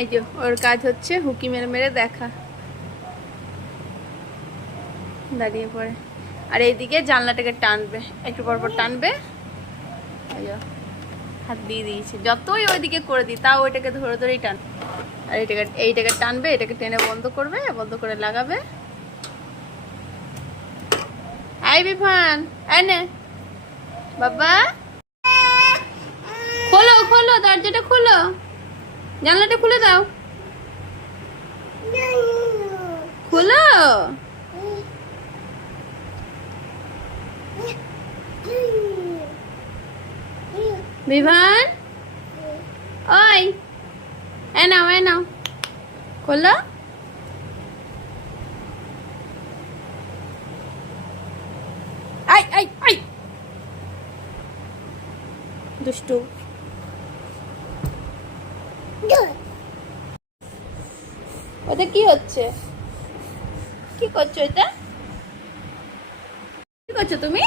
এই যে ওর কাজ হচ্ছে হুকি মেরে মেরে দেখা, দাঁড়িয়ে পড়ে। আর এইদিকে জানলাটাকে টানবে, একটু পর পর টানবে। হাত দিয়ে দিয়েছি, যতই ওইদিকে করে দিই তাও ওইটাকে ধরে ধরেই টান। আর এইটাকে টানবে, এটাকে টেনে বন্ধ করবে, বন্ধ করে লাগাবে। আই বিভান, এনে বাবা, খোলো খোলো, দরজাটা খোলো, জানলাটা খুলে দাও, খোলো। বিভান, ওই এনাও এনাও, খোলো। আই আই আই, দুষ্টু। ওটা কি হচ্ছে? কি করছো? এটা কি করছো তুমি?